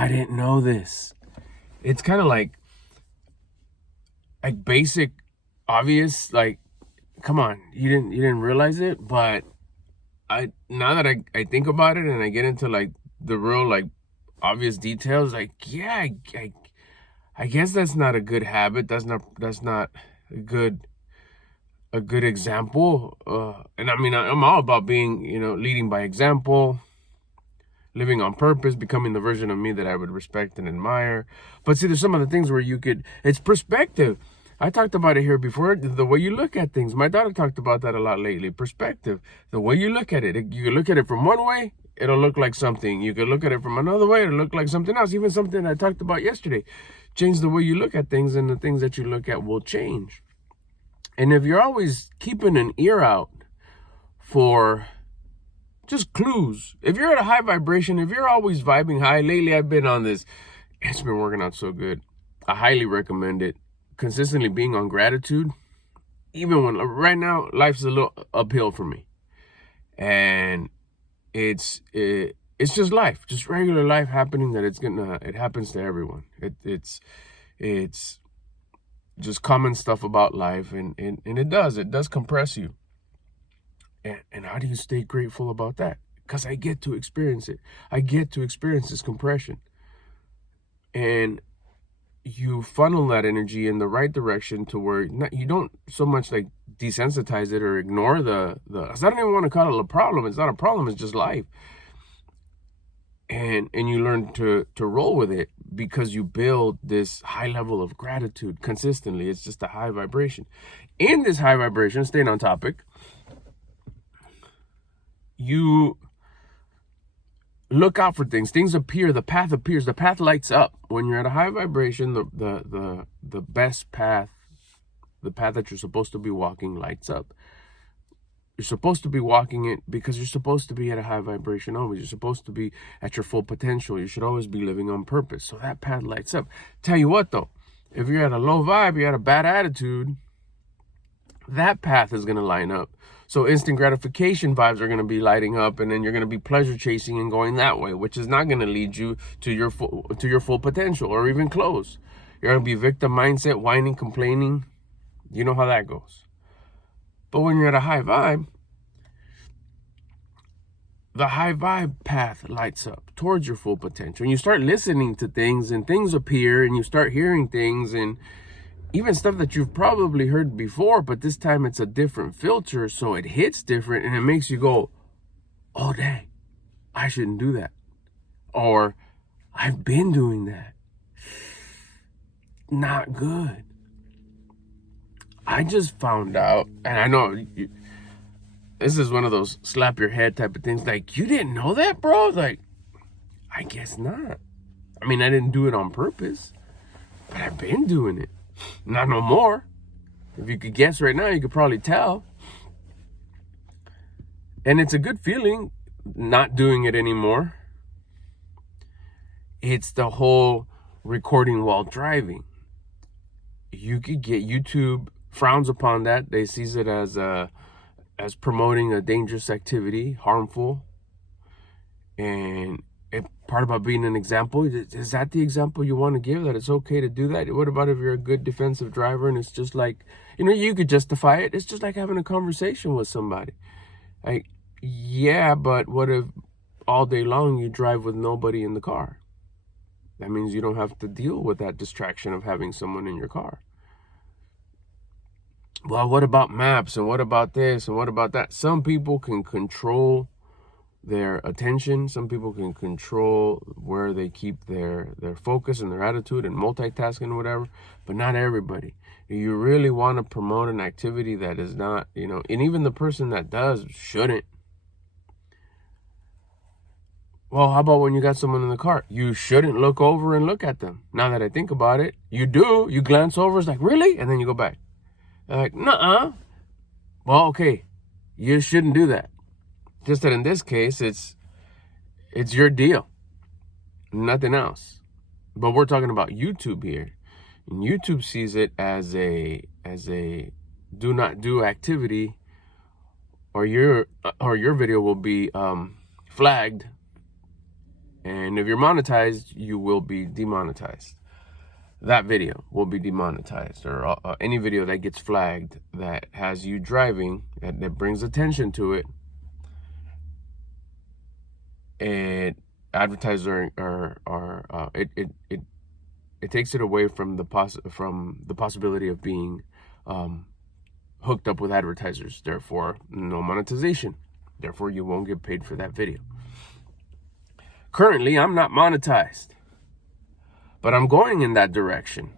I didn't know this. It's kind of like basic, obvious, like, come on, you didn't realize it. But now that I think about it and I get into like the real like obvious details, like, yeah, I guess that's not a good habit. That's not a good example. And I mean, I'm all about being, leading by example, living on purpose, becoming the version of me that I would respect and admire. But see, there's some of the things where it's perspective. I talked about it here before, the way you look at things. My daughter talked about that a lot lately. Perspective, the way you look at it. You can look at it from one way, it'll look like something. You can look at it from another way, it'll look like something else. Even something I talked about yesterday. Change the way you look at things, and the things that you look at will change. And if you're always keeping an ear out for just clues, if you're at a high vibration, if you're always vibing high, lately I've been on this, it's been working out so good. I highly recommend it. Consistently being on gratitude, even when right now life's a little uphill for me, and it's just life, just regular life happening, that it happens to everyone. It's just common stuff about life, and it does compress you. And how do you stay grateful about that? Because I get to experience it. I get to experience this compression. And you funnel that energy in the right direction to where you don't so much like desensitize it or ignore the I don't even want to call it a problem. It's not a problem, it's just life. And you learn to roll with it, because you build this high level of gratitude consistently. It's just a high vibration. In this high vibration, staying on topic, you look out for things appear, the path appears, the path lights up. When you're at a high vibration, the best path, the path that you're supposed to be walking, lights up. You're supposed to be walking it because you're supposed to be at a high vibration always. You're supposed to be at your full potential. You should always be living on purpose. So that path lights up. Tell you what though, if you're at a low vibe, you're at a bad attitude, that path is going to line up. So instant gratification vibes are going to be lighting up, and then you're going to be pleasure chasing and going that way, which is not going to lead you to your full potential, or even close. You're going to be victim mindset, whining, complaining. You know how that goes. But when you're at a high vibe, the high vibe path lights up towards your full potential. And you start listening to things, and things appear, and you start hearing things, and even stuff that you've probably heard before, but this time it's a different filter, so it hits different, and it makes you go, oh dang, I shouldn't do that. Or, I've been doing that. Not good. I just found out, and I know this is one of those slap your head type of things, like, you didn't know that, bro? Like, I guess not. I mean, I didn't do it on purpose, but I've been doing it. Not no more. If you could guess right now, you could probably tell. And it's a good feeling not doing it anymore. It's the whole recording while driving. You could get, YouTube frowns upon that. They sees it as promoting a dangerous activity, harmful. And part about being an example, is that the example you want to give, that it's okay to do that? What about if you're a good defensive driver and it's just like, you could justify it. It's just like having a conversation with somebody. Like, yeah, but what if all day long you drive with nobody in the car? That means you don't have to deal with that distraction of having someone in your car. Well, what about maps, and what about this, and what about that? Some people can control their attention. Some people can control where they keep their focus and their attitude and multitasking and whatever, but not everybody. You really want to promote an activity that is not, and even the person that does shouldn't. Well, how about when you got someone in the car? You shouldn't look over and look at them. Now that I think about it, you do. You glance over, it's like, really? And then you go back. Like, nuh-uh. Well, okay, you shouldn't do that. Just that in this case, it's your deal, nothing else. But we're talking about YouTube here, and YouTube sees it as a do not do activity, or your video will be flagged And if you're monetized, you will be demonetized. That video will be demonetized, or any video that gets flagged that has you driving, that brings attention to it, and advertisers it takes it away from the possibility of being hooked up with advertisers. Therefore, no monetization. Therefore, you won't get paid for that video. Currently, I'm not monetized, but I'm going in that direction.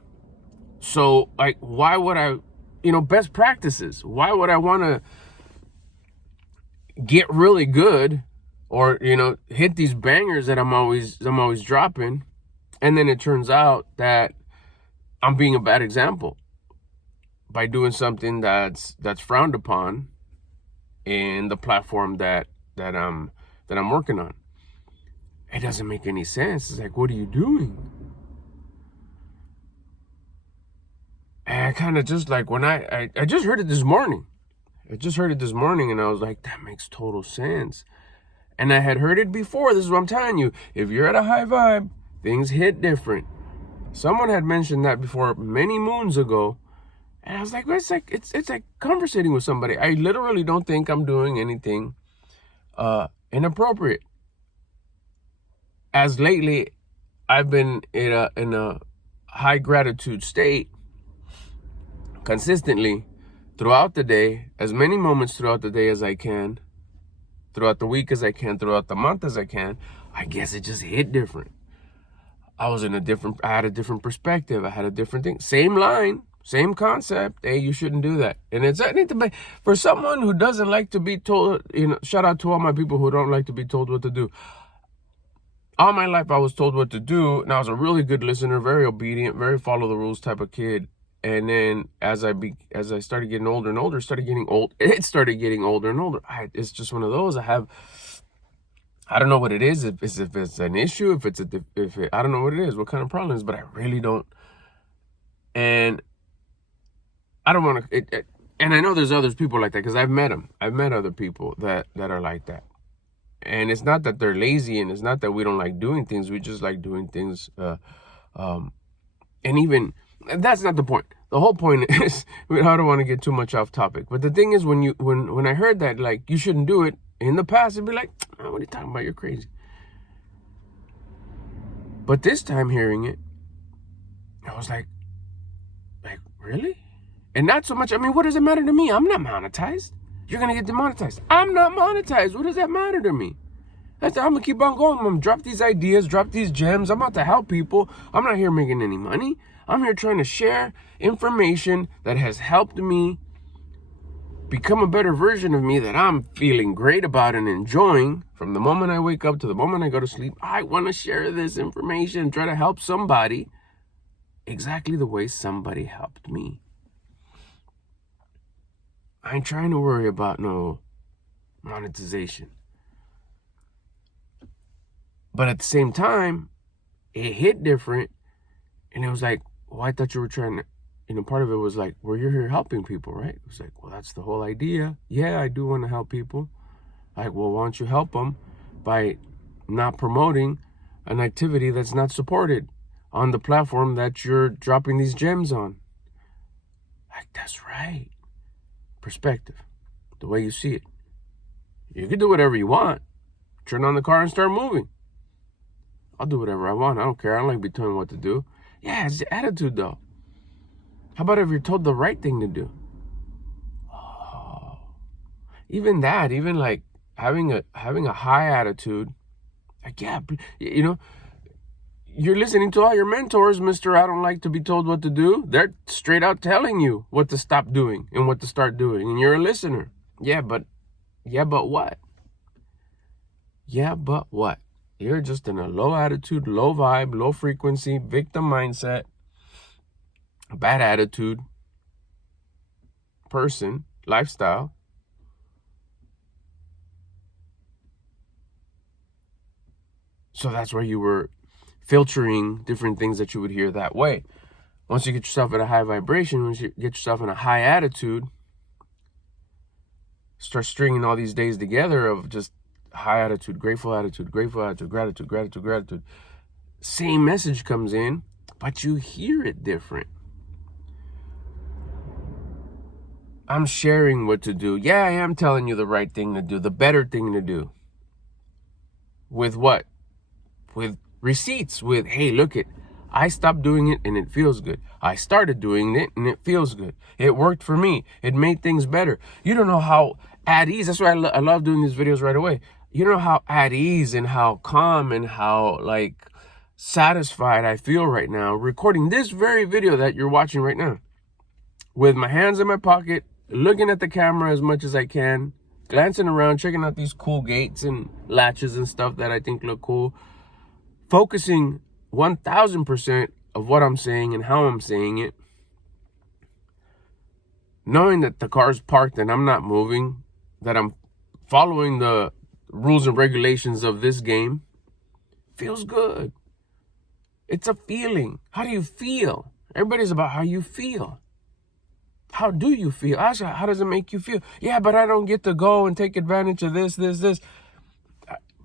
So, like, why would I, best practices? Why would I want to get really good, or hit these bangers that I'm always dropping, and then it turns out that I'm being a bad example by doing something that's frowned upon in the platform that I'm working on? It doesn't make any sense. It's like, what are you doing? And I kind of just like, when I just heard it this morning. I just heard it this morning, and I was like, that makes total sense. And I had heard it before. This is what I'm telling you. If you're at a high vibe, things hit different. Someone had mentioned that before many moons ago. And I was like, it's like conversating with somebody. I literally don't think I'm doing anything inappropriate. As lately, I've been in a high gratitude state consistently throughout the day, as many moments throughout the day as I can, throughout the week as I can, throughout the month as I can. I guess it just hit different. I had a different perspective. I had a different thing. Same line, same concept. Hey, you shouldn't do that. And it's for someone who doesn't like to be told, shout out to all my people who don't like to be told what to do. All my life I was told what to do, and I was a really good listener, very obedient, very follow the rules type of kid. And then as I started getting older and older, it started getting older and older. It's just one of those. I don't know what it is. If it's an issue, I don't know what it is, what kind of problem it is, but I really don't. And I don't want to. And I know there's other people like that, because I've met them. I've met other people that are like that. And it's not that they're lazy, and it's not that we don't like doing things. We just like doing things. And even that's not the point. The whole point is, I don't want to get too much off topic. But the thing is, when I heard that, like, you shouldn't do it, in the past, it'd be like, oh, what are you talking about? You're crazy. But this time hearing it, I was like, really? And not so much, what does it matter to me? I'm not monetized. You're going to get demonetized. I'm not monetized. What does that matter to me? I'm going to keep on going. I'm going to drop these ideas, drop these gems. I'm about to help people. I'm not here making any money. I'm here trying to share information that has helped me become a better version of me that I'm feeling great about and enjoying from the moment I wake up to the moment I go to sleep. I want to share this information, try to help somebody exactly the way somebody helped me. I ain't trying to worry about no monetization. But at the same time, it hit different. And it was like, well, I thought you were trying to, part of it was like, well, you're here helping people, right? It was like, well, that's the whole idea. Yeah, I do want to help people. Like, well, why don't you help them by not promoting an activity that's not supported on the platform that you're dropping these gems on? Like, that's right. Perspective, the way you see it. You can do whatever you want. Turn on the car and start moving. I'll do whatever I want. I don't care. I don't like being told what to do. Yeah, it's the attitude, though. How about if you're told the right thing to do? Oh, even that, even like having a high attitude. Like, yeah, you're listening to all your mentors, Mr. I don't like to be told what to do. They're straight out telling you what to stop doing and what to start doing. And you're a listener. Yeah, but what? Yeah, but what? You're just in a low attitude, low vibe, low frequency, victim mindset, bad attitude, person, lifestyle. So that's where you were filtering different things that you would hear that way. Once you get yourself at a high vibration, once you get yourself in a high attitude, start stringing all these days together of just high attitude, grateful attitude, grateful attitude, gratitude, gratitude, gratitude. Same message comes in, but you hear it different. I'm sharing what to do. Yeah, I am telling you the right thing to do, the better thing to do. With what? With receipts, with, hey, look it, I stopped doing it and it feels good. I started doing it and it feels good. It worked for me. It made things better. You don't know how at ease, that's why I love doing these videos right away. You don't know how at ease and how calm and how like satisfied I feel right now recording this very video that you're watching right now. With my hands in my pocket, looking at the camera as much as I can, glancing around, checking out these cool gates and latches and stuff that I think look cool. Focusing 1000% of what I'm saying and how I'm saying it. Knowing that the car's parked and I'm not moving, that I'm following the rules and regulations of this game, feels good. It's a feeling. How do you feel? Everybody's about how you feel. How do you feel? Ask how does it make you feel? Yeah, but I don't get to go and take advantage of this.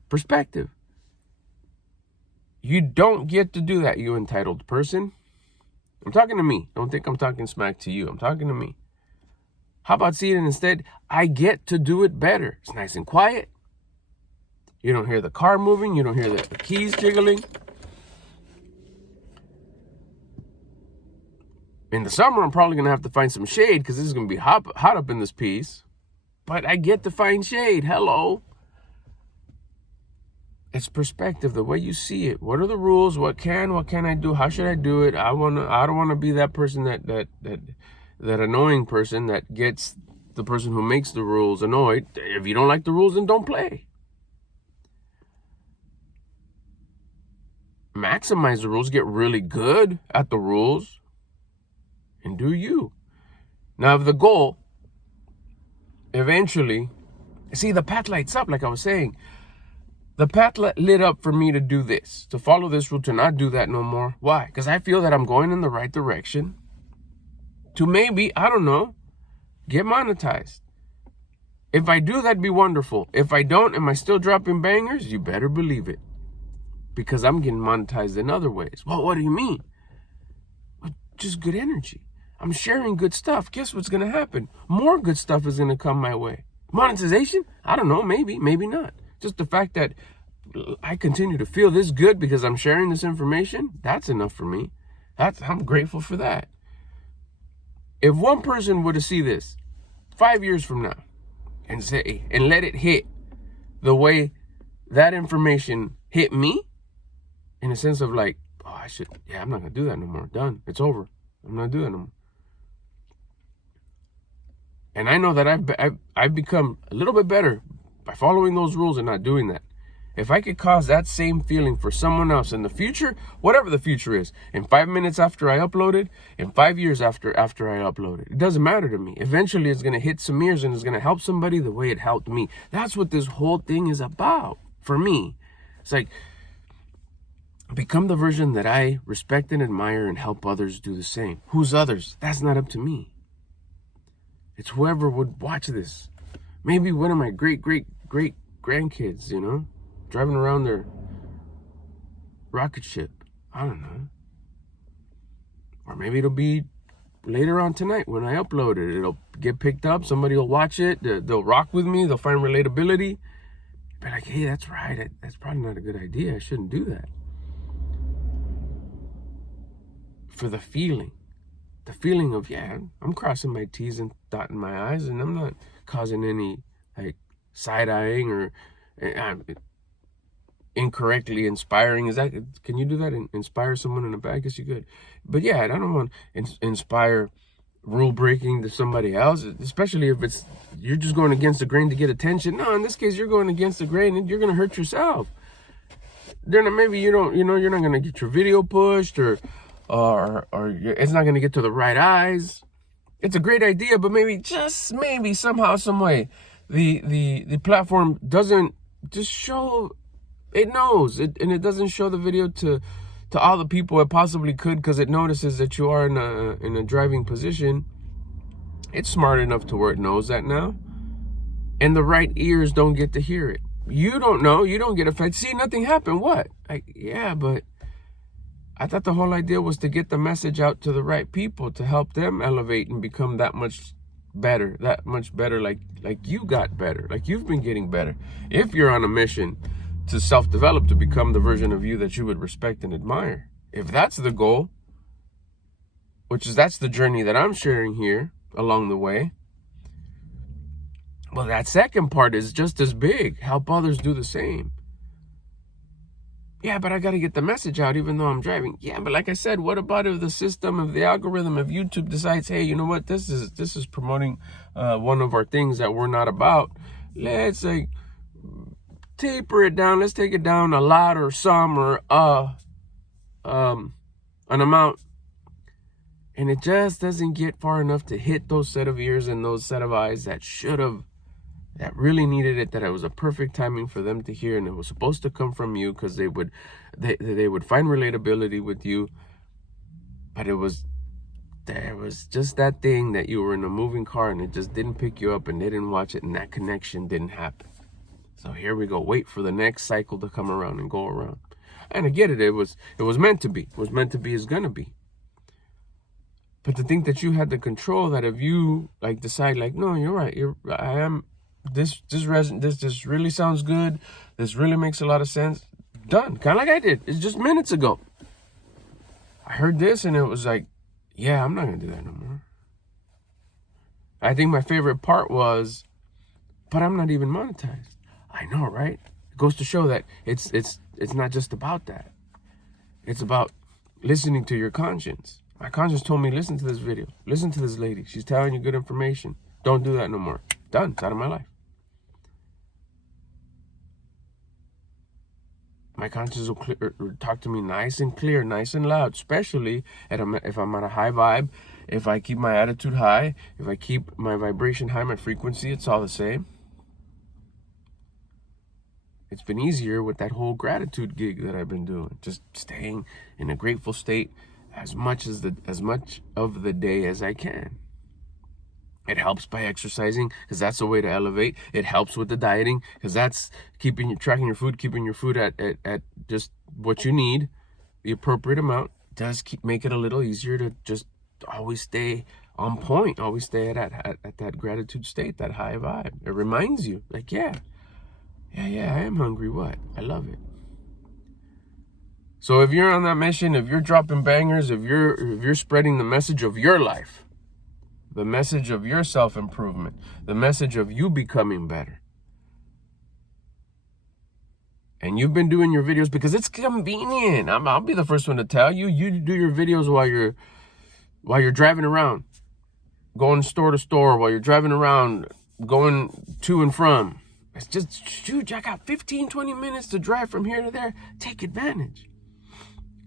Perspective. You don't get to do that, you entitled person. I'm talking to me. Don't think I'm talking smack to you. I'm talking to me. How about seeing it instead? I get to do it better. It's nice and quiet. You don't hear the car moving. You don't hear the keys jiggling. In the summer, I'm probably going to have to find some shade because this is going to be hot up in this piece. But I get to find shade. Hello. It's perspective, the way you see it. What are the rules? What can I do? How should I do it? I don't want to be that person that annoying person that gets the person who makes the rules annoyed. If you don't like the rules, then don't play. Maximize the rules, get really good at the rules, and do you. Now, if the goal, eventually, see, the path lights up, like I was saying. The path lit up for me to do this, to follow this rule, to not do that no more. Why? Because I feel that I'm going in the right direction to maybe, I don't know, get monetized. If I do, that'd be wonderful. If I don't, am I still dropping bangers? You better believe it. Because I'm getting monetized in other ways. Well, what do you mean? Well, just good energy. I'm sharing good stuff. Guess what's going to happen? More good stuff is going to come my way. Monetization? I don't know. Maybe not. Just the fact that I continue to feel this good because I'm sharing this information, that's enough for me. I'm grateful for that. If one person were to see this 5 years from now and say, and let it hit the way that information hit me, in a sense of like, oh, I'm not going to do that no more. Done. It's over. I'm not doing it no more. And I know that I've become a little bit better by following those rules and not doing that. If I could cause that same feeling for someone else in the future, whatever the future is, in 5 minutes after I upload it, in 5 years after I upload it, it doesn't matter to me. Eventually, it's going to hit some ears and it's going to help somebody the way it helped me. That's what this whole thing is about for me. It's like, become the version that I respect and admire and help others do the same. Who's others? That's not up to me. It's whoever would watch this. Maybe one of my great grandkids, driving around their rocket ship. I don't know. Or maybe it'll be later on tonight when I upload it. It'll get picked up. Somebody will watch it. They'll rock with me. They'll find relatability. Be like, hey, that's right. That's probably not a good idea. I shouldn't do that. For the feeling of, yeah, I'm crossing my T's and dotting my I's, and I'm not causing any like side-eyeing or incorrectly inspiring. Can you do that? Inspire someone in the back? I guess you could. But yeah, I don't want to inspire rule breaking to somebody else, especially if you're just going against the grain to get attention. No, in this case, you're going against the grain and you're going to hurt yourself. Then maybe you're not going to get your video pushed or it's not going to get to the right eyes. It's a great idea, but maybe, just maybe, somehow, some way, the platform doesn't just show, it knows, and it doesn't show the video to all the people it possibly could because it notices that you are in a driving position. It's smart enough to where it knows that now. And the right ears don't get to hear it. You don't know. You don't get affected. See, nothing happened. What? Like, yeah, but I thought the whole idea was to get the message out to the right people, to help them elevate and become that much better, like you got better, like you've been getting better. If you're on a mission to self-develop, to become the version of you that you would respect and admire, if that's the goal, that's the journey that I'm sharing here along the way, well, that second part is just as big. Help others do the same. Yeah, but I got to get the message out even though I'm driving. Yeah, but like I said, what about if the system, if the algorithm of YouTube decides, hey, you know what, this is promoting one of our things that we're not about. Let's like taper it down. Let's take it down a lot or some or an amount. And it just doesn't get far enough to hit those set of ears and those set of eyes that should have, that really needed it, that it was a perfect timing for them to hear, and it was supposed to come from you because they would find relatability with you. But there was just that thing that you were in a moving car and it just didn't pick you up and they didn't watch it, and that connection didn't happen. So here we go. Wait for the next cycle to come around and go around. And I get it. It was meant to be. It was meant to be is gonna be. But to think that you had the control, that if you like decide like, no, you're right, this really sounds good, this really makes a lot of sense, done. Kind of like I did. It's just minutes ago. I heard this and it was like, yeah, I'm not gonna do that no more. I think my favorite part was, but I'm not even monetized. I know, right? It goes to show that it's not just about that. It's about listening to your conscience. My conscience told me, listen to this video. Listen to this lady. She's telling you good information. Don't do that no more. Done. It's out of my life. My conscience will talk to me nice and clear, nice and loud, especially if I'm at a high vibe, if I keep my attitude high, if I keep my vibration high, my frequency, it's all the same. It's been easier with that whole gratitude gig that I've been doing, just staying in a grateful state as much of the day as I can. It helps by exercising because that's a way to elevate. It helps with the dieting because that's tracking your food, keeping your food at just what you need, the appropriate amount. Does make it a little easier to just always stay on point, always stay at that gratitude state, that high vibe. It reminds you, like, yeah, I am hungry. What? I love it. So if you're on that mission, if you're dropping bangers, if you're spreading the message of your life, the message of your self-improvement, the message of you becoming better, and you've been doing your videos because it's convenient. I'll be the first one to tell you. You do your videos while you're driving around, going store to store, while you're driving around, going to and from. It's just, shoot, I got 15, 20 minutes to drive from here to there. Take advantage.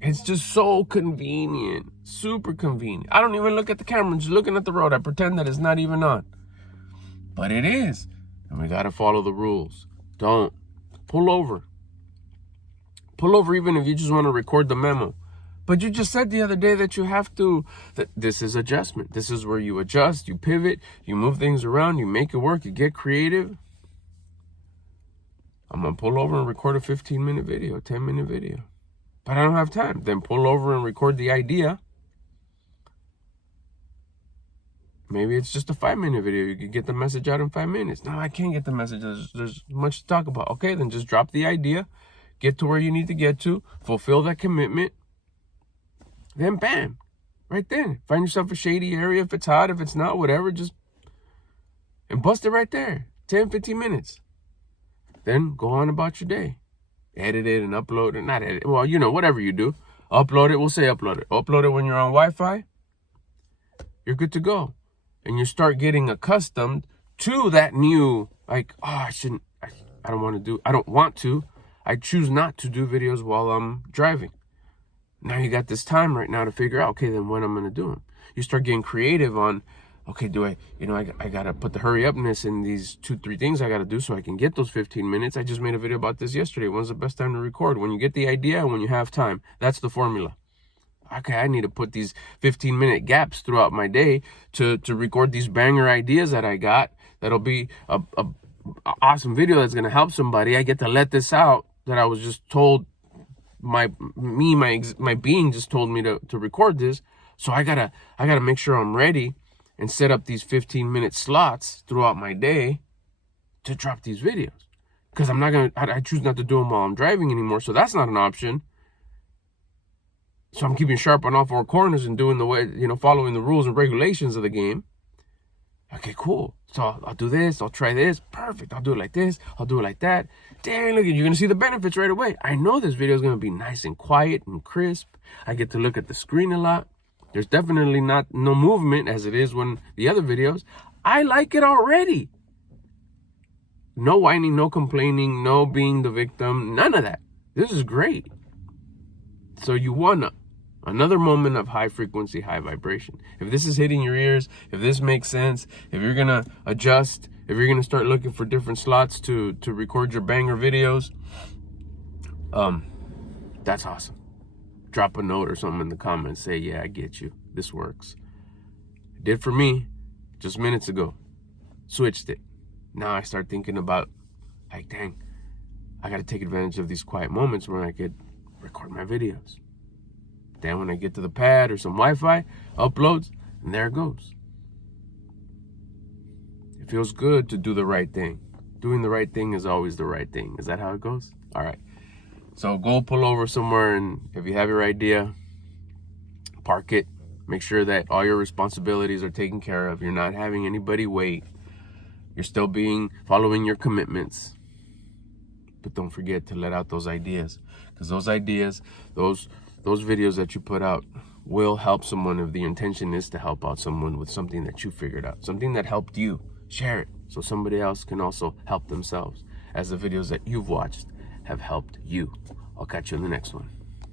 It's just so convenient, super convenient. I don't even look at the camera, I'm just looking at the road. I pretend that it's not even on. But it is. And we got to follow the rules. Don't pull over. Pull over even if you just want to record the memo. But you just said the other day that you have to, that this is adjustment. This is where you adjust, you pivot, you move things around, you make it work, you get creative. I'm going to pull over and record a 15-minute video, 10-minute video. But I don't have time. Then pull over and record the idea. Maybe it's just a 5-minute video. You could get the message out in 5 minutes. No, I can't get the message. There's much to talk about. Okay, then just drop the idea. Get to where you need to get to. Fulfill that commitment. Then bam. Right then. Find yourself a shady area. If it's hot, if it's not, whatever. Just and bust it right there. 10, 15 minutes. Then go on about your day. Edit it and upload it. Not edit. Well, whatever you do. Upload it. We'll say upload it. Upload it when you're on Wi-Fi. You're good to go. And you start getting accustomed to that new, like, oh, I don't want to. I choose not to do videos while I'm driving. Now you got this time right now to figure out, okay, then when I'm going to do them. You start getting creative on, okay, I got to put the hurry upness in these 2-3 things I got to do so I can get those 15 minutes. I just made a video about this yesterday. When's the best time to record? When you get the idea and when you have time. That's the formula. Okay, I need to put these 15-minute gaps throughout my day to record these banger ideas that I got. That'll be a awesome video that's going to help somebody. I get to let this out that I was just told, my being just told me to record this. So I gotta make sure I'm ready and set up these 15-minute slots throughout my day to drop these videos. Because I choose not to do them while I'm driving anymore, so that's not an option. So I'm keeping sharp on all four corners and doing the way, following the rules and regulations of the game. Okay, cool. So I'll do this, I'll try this, perfect. I'll do it like this, I'll do it like that. Dang, look, you're gonna see the benefits right away. I know this video is gonna be nice and quiet and crisp. I get to look at the screen a lot. There's definitely no movement as it is when the other videos. I like it already. No whining, no complaining, no being the victim, none of that. This is great. So you want another moment of high frequency, high vibration. If this is hitting your ears, if this makes sense, if you're gonna adjust, if you're gonna start looking for different slots to record your banger videos, that's awesome. Drop a note or something in the comments. Say, yeah, I get you. This works. It did for me just minutes ago. Switched it. Now I start thinking about, like, dang, I gotta take advantage of these quiet moments where I could record my videos. Then when I get to the pad or some Wi-Fi, uploads, and there it goes. It feels good to do the right thing. Doing the right thing is always the right thing. Is that how it goes? All right. So go pull over somewhere, and if you have your idea, park it. Make sure that all your responsibilities are taken care of. You're not having anybody wait. You're still following your commitments. But don't forget to let out those ideas, because those ideas, those videos that you put out will help someone if the intention is to help out someone with something that you figured out, something that helped you. Share it so somebody else can also help themselves, as the videos that you've watched have helped you. I'll catch you in the next one.